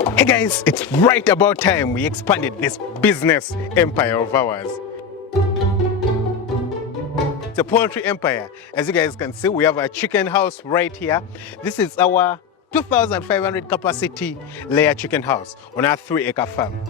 Hey guys, it's right about time we expanded this business empire of ours. It's a poultry empire. As you guys can see, we have a chicken house right here. This is our 2,500 capacity layer chicken house on our 3-acre farm.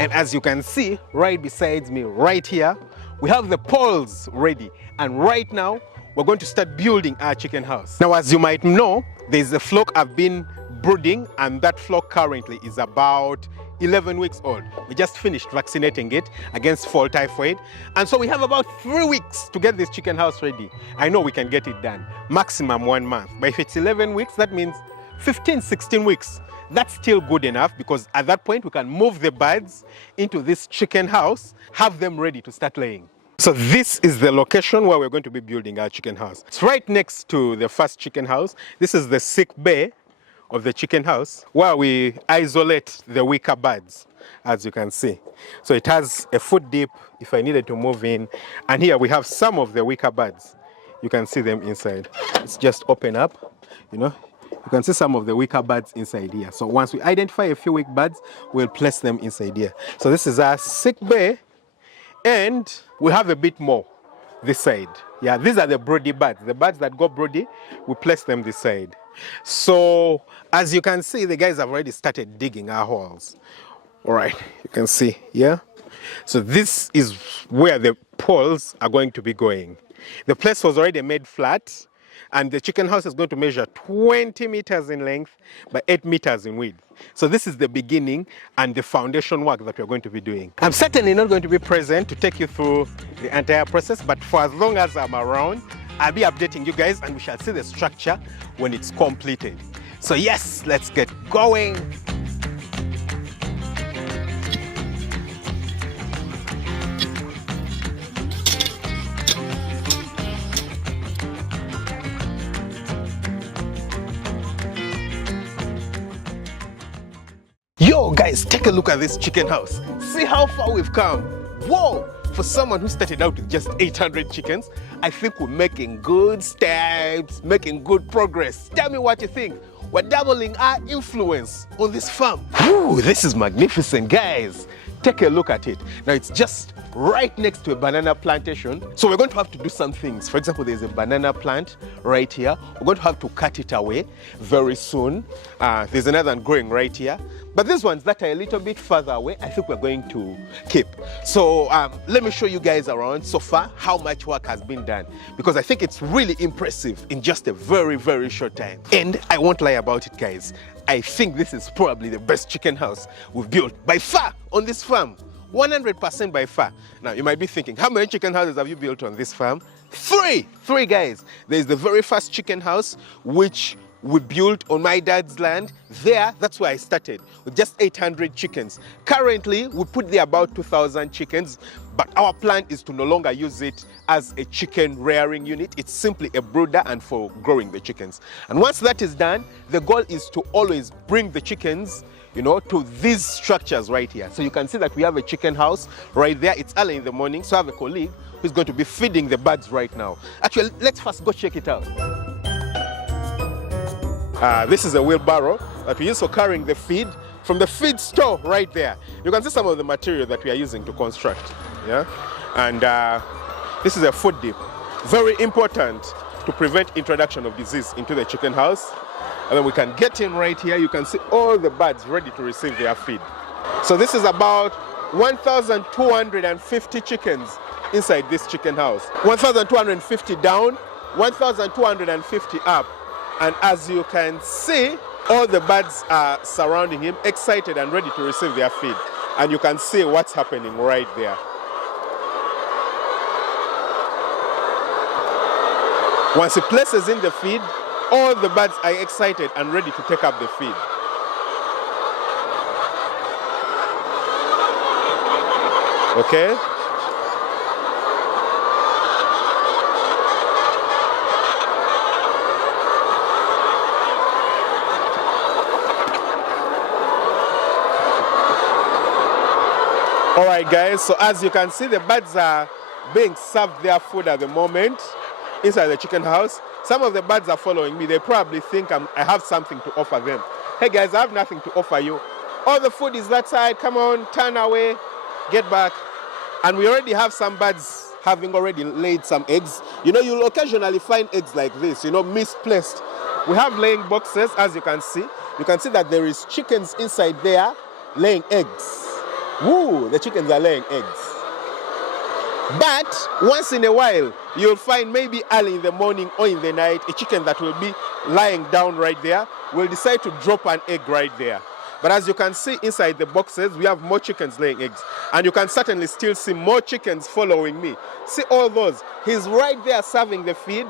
And as you can see right beside me right here, we have the poles ready. And right now, we're going to start building our chicken house. Now, as you might know, there's a flock I've been brooding, and that flock currently is about 11 weeks old. We just finished vaccinating it against fall typhoid. And so we have about 3 weeks to get this chicken house ready. I know we can get it done, maximum 1 month. But if it's 11 weeks, that means 15, 16 weeks. That's still good enough, because at that point we can move the birds into this chicken house, have them ready to start laying. So this is the location where we're going to be building our chicken house. It's right next to the first chicken house. This is the sick bay of the chicken house, where we isolate the weaker birds, as you can see. So it has a foot deep if I needed to move in. And here we have some of the weaker birds. You can see them inside. It's just open up, you know. You can see some of the weaker birds inside here. So once we identify a few weak birds, we'll place them inside here. So this is our sick bay. And we have a bit more this side. Yeah, these are the brody birds. The birds that go brody, we place them this side. So as you can see, the guys have already started digging our holes. All right, you can see here. So this is where the poles are going to be going. The place was already made flat, and the chicken house is going to measure 20 meters in length by 8 meters in width. So this is the beginning and the foundation work that we're going to be doing. I'm certainly not going to be present to take you through the entire process, but for as long as I'm around, I'll be updating you guys, and we shall see the structure when it's completed. So yes, let's get going. Yo guys, take a look at this chicken house. See how far we've come. Whoa! For someone who started out with just 800 chickens, I think we're making good steps, making good progress. Tell me what you think. We're doubling our influence on this farm. Ooh, this is magnificent, guys. Take a look at it. Now it's just right next to a banana plantation. So we're going to have to do some things. For example, there's a banana plant right here. We're going to have to cut it away very soon. There's another one growing right here. But these ones that are a little bit further away, I think we're going to keep. So let me show you guys around so far how much work has been done, because I think it's really impressive in just a very, very short time. And I won't lie about it, guys. I think this is probably the best chicken house we've built by far on this farm. 100% by far. Now, you might be thinking, how many chicken houses have you built on this farm? Three, guys. There's the very first chicken house, which we built on my dad's land. That's where I started, with just 800 chickens. Currently, we put there about 2,000 chickens, but our plan is to no longer use it as a chicken rearing unit. It's simply a brooder and for growing the chickens. And once that is done, the goal is to always bring the chickens, you know, to these structures right here. So you can see that we have a chicken house right there. It's early in the morning, so I have a colleague who's going to be feeding the birds right now. Actually, let's first go check it out. This is a wheelbarrow that we use for carrying the feed from the feed store right there. You can see some of the material that we are using to construct. Yeah, and this is a food dip. Very important to prevent introduction of disease into the chicken house. And then we can get in right here. You can see all the birds ready to receive their feed. So this is about 1,250 chickens inside this chicken house. 1,250 down, 1,250 up. And as you can see, all the birds are surrounding him, excited and ready to receive their feed. And you can see what's happening right there. Once he places in the feed, all the birds are excited and ready to take up the feed. Okay? All right, guys, so as you can see, the birds are being served their food at the moment inside the chicken house. Some of the birds are following me. They probably think I have something to offer them. Hey guys, I have nothing to offer you. All the food is that side. Come on, turn away, get back. And we already have some birds having already laid some eggs. You know, you'll occasionally find eggs like this, you know, misplaced. We have laying boxes, as you can see. You can see that there is chickens inside there laying eggs. Woo, the chickens are laying eggs. But once in a while, you'll find maybe early in the morning or in the night, a chicken that will be lying down right there will decide to drop an egg right there. But as you can see inside the boxes, we have more chickens laying eggs. And you can certainly still see more chickens following me. See all those. He's right there serving the feed.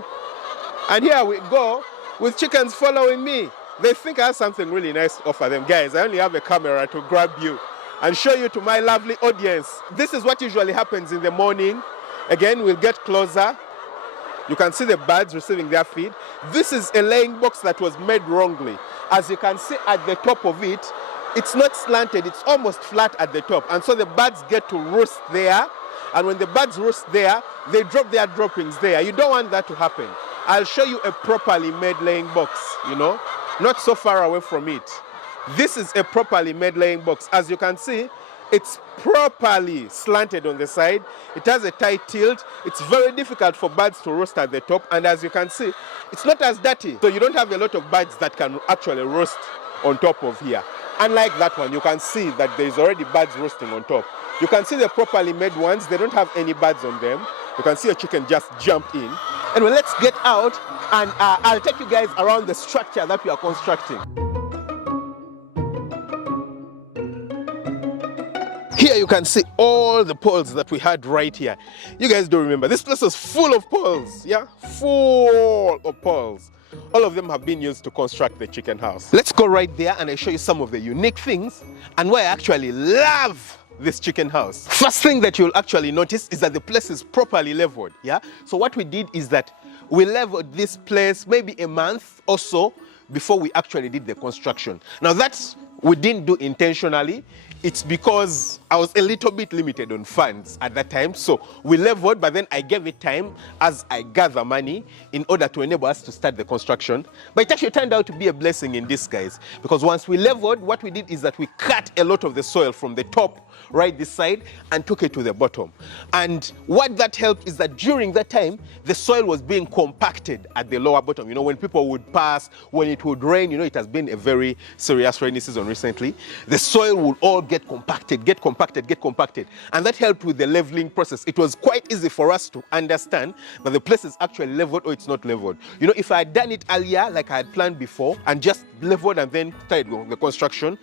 And here we go with chickens following me. They think I have something really nice to offer them. Guys, I only have a camera to grab you and show you to my lovely audience. This is what usually happens in the morning. Again, we'll get closer. You can see the birds receiving their feed. This is a laying box that was made wrongly. As you can see at the top of it, it's not slanted, it's almost flat at the top. And so the birds get to roost there. And when the birds roost there, they drop their droppings there. You don't want that to happen. I'll show you a properly made laying box, you know, not so far away from it. This is a properly made laying box. As you can see, it's properly slanted on the side. It has a tight tilt. It's very difficult for birds to roast at the top. And as you can see, it's not as dirty. So you don't have a lot of birds that can actually roast on top of here. Unlike that one, you can see that there's already birds roasting on top. You can see the properly made ones. They don't have any birds on them. You can see a chicken just jump in. Anyway, let's get out and I'll take you guys around the structure that we are constructing. Here you can see all the poles that we had right here. You guys don't remember, this place was full of poles, yeah? Full of poles. All of them have been used to construct the chicken house. Let's go right there and I'll show you some of the unique things and why I actually love this chicken house. First thing that you'll actually notice is that the place is properly leveled, yeah? So what we did is that we leveled this place maybe a month or so before we actually did the construction. Now that we didn't do intentionally. It's because I was a little bit limited on funds at that time. So we leveled, but then I gave it time as I gather money in order to enable us to start the construction. But it actually turned out to be a blessing in disguise, because once we leveled, what we did is that we cut a lot of the soil from the top, right this side, and took it to the bottom. And what that helped is that during that time, the soil was being compacted at the lower bottom. You know, when people would pass, when it would rain, you know, it has been a very serious rainy season recently, the soil would all get compacted. And that helped with the leveling process. It was quite easy for us to understand that the place is actually leveled or it's not leveled. You know, if I had done it earlier, like I had planned before, and just leveled and then started the construction,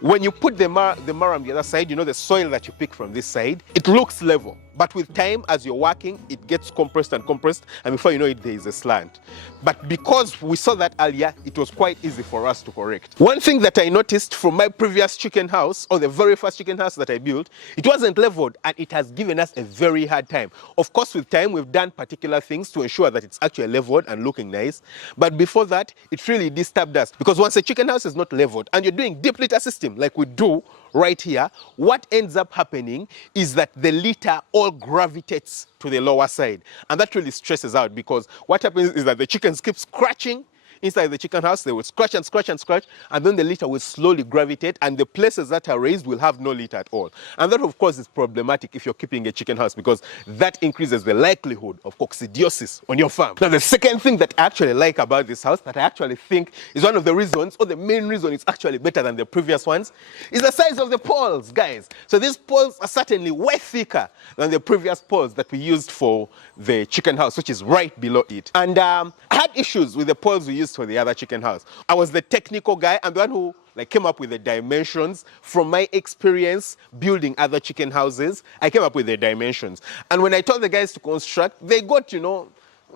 when you put the mara on the other side, you know, the soil that you pick from this side, it looks level. But with time, as you're working, it gets compressed, and before you know it, there is a slant. But because we saw that earlier, it was quite easy for us to correct. One thing that I noticed from my previous chicken house, or the very first chicken house that I built, it wasn't leveled, and it has given us a very hard time. Of course, with time, we've done particular things to ensure that it's actually leveled and looking nice. But before that, it really disturbed us, because once a chicken house is not leveled, and you're doing deep litter system like we do right here, what ends up happening is that the litter all gravitates to the lower side, and that really stresses out, because what happens is that the chickens keep scratching inside the chicken house. They will scratch and scratch and scratch, and then the litter will slowly gravitate, and the places that are raised will have no litter at all. And that, of course, is problematic if you're keeping a chicken house, because that increases the likelihood of coccidiosis on your farm. Now, the second thing that I actually like about this house, that I actually think is one of the reasons, or the main reason it's actually better than the previous ones, is the size of the poles, guys. So these poles are certainly way thicker than the previous poles that we used for the chicken house, which is right below it. And I had issues with the poles we used for the other chicken house. I was the technical guy and the one who came up with the dimensions. From my experience building other chicken houses, I came up with the dimensions. And when I told the guys to construct, they got, you know,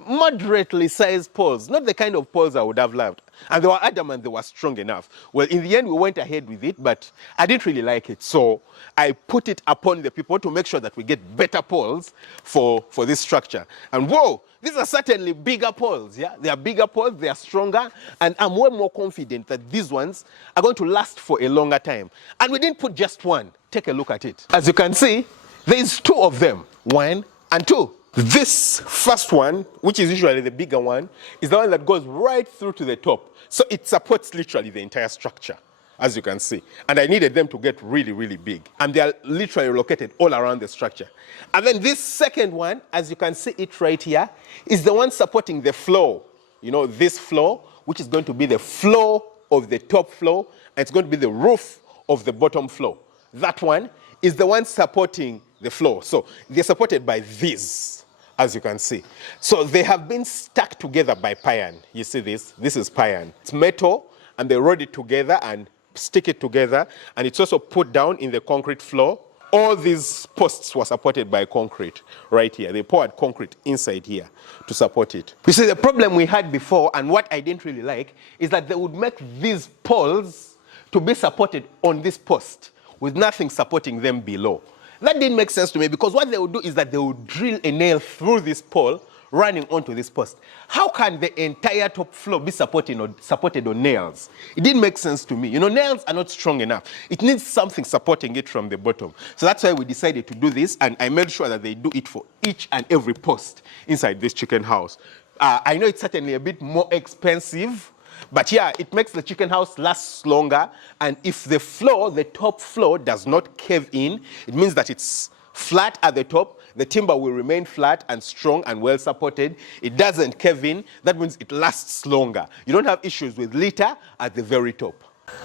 moderately sized poles, not the kind of poles I would have loved. And they were adamant they were strong enough. Well, in the end, we went ahead with it, but I didn't really like it. So I put it upon the people to make sure that we get better poles for this structure. And whoa, these are certainly bigger poles, yeah? They are bigger poles, they are stronger, and I'm way more confident that these ones are going to last for a longer time. And we didn't put just one. Take a look at it. As you can see, there's two of them, 1 and 2. This first one, which is usually the bigger one, is the one that goes right through to the top. So it supports literally the entire structure, as you can see. And I needed them to get really, really big. And they are literally located all around the structure. And then this second one, as you can see it right here, is the one supporting the floor. You know, this floor, which is going to be the floor of the top floor, and it's going to be the roof of the bottom floor. That one is the one supporting the floor. So they're supported by these, as you can see. So they have been stuck together by pine. You see this? This is pine. It's metal, and they rod it together and stick it together, and it's also put down in the concrete floor. All these posts were supported by concrete right here. They poured concrete inside here to support it. You see, the problem we had before, and what I didn't really like, is that they would make these poles to be supported on this post with nothing supporting them below. That didn't make sense to me, because what they would do is that they would drill a nail through this pole running onto this post. How can the entire top floor be supported on nails? It didn't make sense to me. You know, nails are not strong enough. It needs something supporting it from the bottom. So that's why we decided to do this, and I made sure that they do it for each and every post inside this chicken house. I know it's certainly a bit more expensive, but yeah, it makes the chicken house last longer. And if the floor, the top floor, does not cave in, it means that it's flat at the top. The timber will remain flat and strong and well supported. It doesn't cave in. That means it lasts longer. You don't have issues with litter at the very top.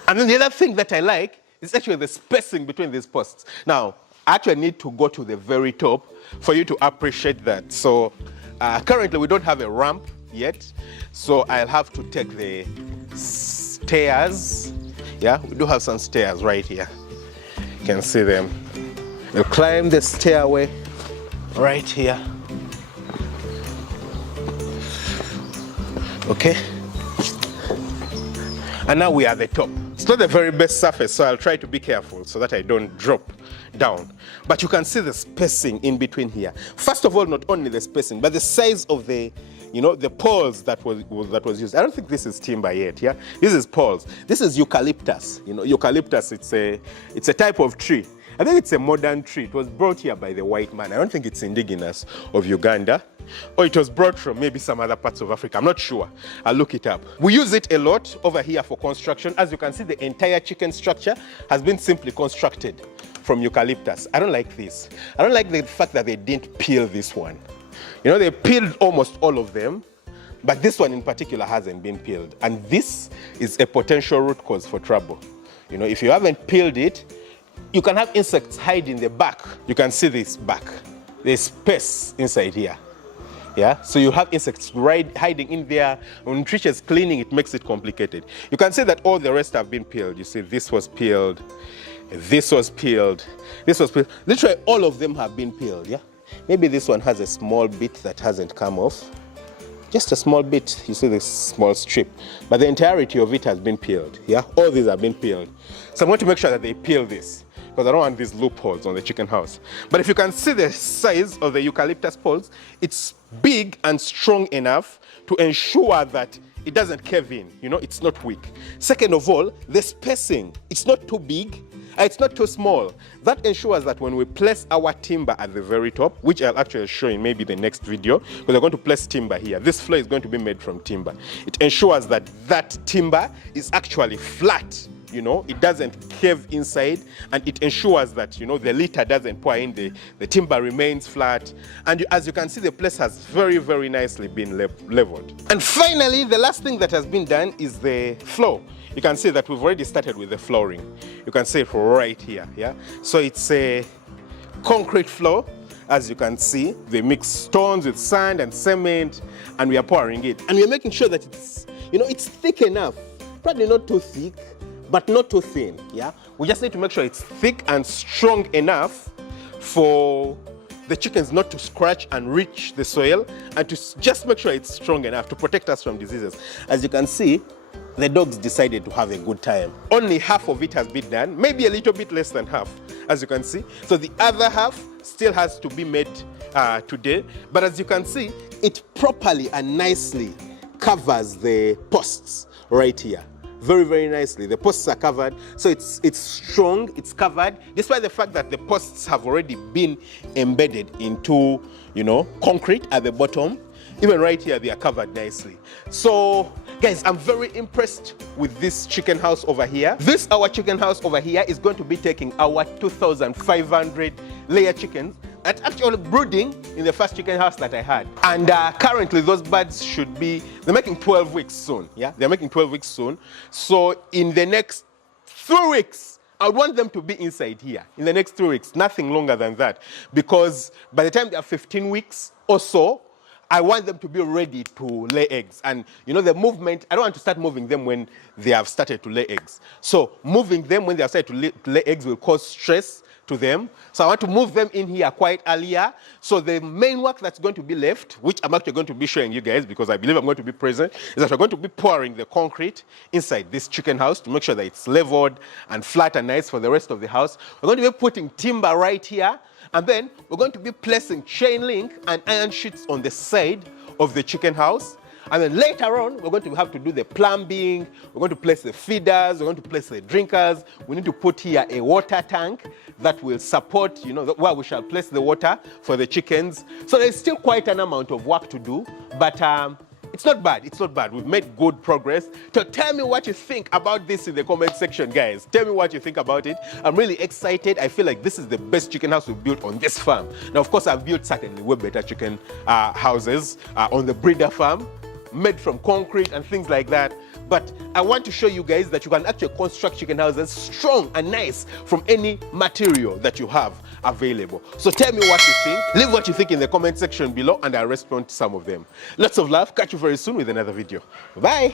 And then the other thing that I like is actually the spacing between these posts. Now, I actually need to go to the very top for you to appreciate that. So currently we don't have a ramp yet, so I'll have to take the stairs. Yeah, we do have some stairs right here. You can see them. We'll climb the stairway right here. Okay. And now we are at the top. It's not the very best surface, so I'll try to be careful so that I don't drop down. But you can see the spacing in between here. First of all, not only the spacing, but the size of the, you know, the poles that was used. I don't think this is timber yet, yeah? This is poles. This is eucalyptus. You know, eucalyptus, it's a type of tree. I think it's a modern tree. It was brought here by the white man. I don't think it's indigenous of Uganda. Or it was brought from maybe some other parts of Africa. I'm not sure. I'll look it up. We use it a lot over here for construction. As you can see, the entire chicken structure has been simply constructed from eucalyptus. I don't like this. I don't like the fact that they didn't peel this one. You know, they peeled almost all of them, but this one in particular hasn't been peeled. And this is a potential root cause for trouble. You know, if you haven't peeled it, you can have insects hide in the back. You can see this back. There's space inside here. Yeah, so you have insects hiding in there. When Trish is cleaning, it makes it complicated. You can see that all the rest have been peeled. You see, this was peeled, this was peeled, this was peeled. Literally, all of them have been peeled. Yeah, maybe this one has a small bit that hasn't come off. Just a small bit. You see this small strip, but the entirety of it has been peeled. Yeah, all these have been peeled. So I'm going to make sure that they peel this, because I don't want these loopholes on the chicken house. But if you can see the size of the eucalyptus poles, it's big and strong enough to ensure that it doesn't cave in. You know, it's not weak. Second of all, the spacing, it's not too big, it's not too small. That ensures that when we place our timber at the very top, which I'll actually show in maybe the next video, because we're going to place timber here. This floor is going to be made from timber. It ensures that that timber is actually flat. You know, it doesn't cave inside, and it ensures that, you know, the litter doesn't pour in, the timber remains flat. And as you can see, the place has very, very nicely been leveled. And finally, the last thing that has been done is the floor. You can see that we've already started with the flooring. You can see it right here, yeah? So it's a concrete floor. As you can see, they mix stones with sand and cement, and we are pouring it. And we're making sure that it's, you know, it's thick enough. Probably not too thick, but not too thin, yeah? We just need to make sure it's thick and strong enough for the chickens not to scratch and reach the soil, and to just make sure it's strong enough to protect us from diseases. As you can see, the dogs decided to have a good time. Only half of it has been done, maybe a little bit less than half, as you can see. So the other half still has to be made today. But as you can see, it properly and nicely covers the posts right here. very, very nicely. The posts are covered, so it's strong, it's covered, despite the fact that the posts have already been embedded into, you know, concrete at the bottom. Even right here, they are covered nicely. So, guys, I'm very impressed with this chicken house over here. This, our chicken house over here, is going to be taking our 2,500 layer chickens that's actually brooding in the first chicken house that I had. And currently, those birds should be, they're making 12 weeks soon, yeah? They're making 12 weeks soon. So in the next 3 weeks, I would want them to be inside here. In the next 3 weeks, nothing longer than that. Because by the time they are 15 weeks or so, I want them to be ready to lay eggs. And you know, the movement, I don't want to start moving them when they have started to lay eggs. So moving them when they have started to lay eggs will cause stress to them. So I want to move them in here quite earlier. So the main work that's going to be left, which I'm actually going to be showing you guys because I believe I'm going to be present, is that we're going to be pouring the concrete inside this chicken house to make sure that it's leveled and flat and nice for the rest of the house. We're going to be putting timber right here, and then we're going to be placing chain link and iron sheets on the side of the chicken house. And then later on, we're going to have to do the plumbing, we're going to place the feeders, we're going to place the drinkers. We need to put here a water tank that will support, you know, where we shall place the water for the chickens. So there's still quite an amount of work to do, but it's not bad, it's not bad. We've made good progress. So tell me what you think about this in the comment section, guys. Tell me what you think about it. I'm really excited. I feel like this is the best chicken house we've built on this farm. Now, of course, I've built certainly way better chicken houses on the breeder farm, made from concrete and things like that. But I want to show you guys that you can actually construct chicken houses strong and nice from any material that you have available. So tell me what you think. Leave what you think in the comment section below and I'll respond to some of them. Lots of love. Catch you very soon with another video. Bye.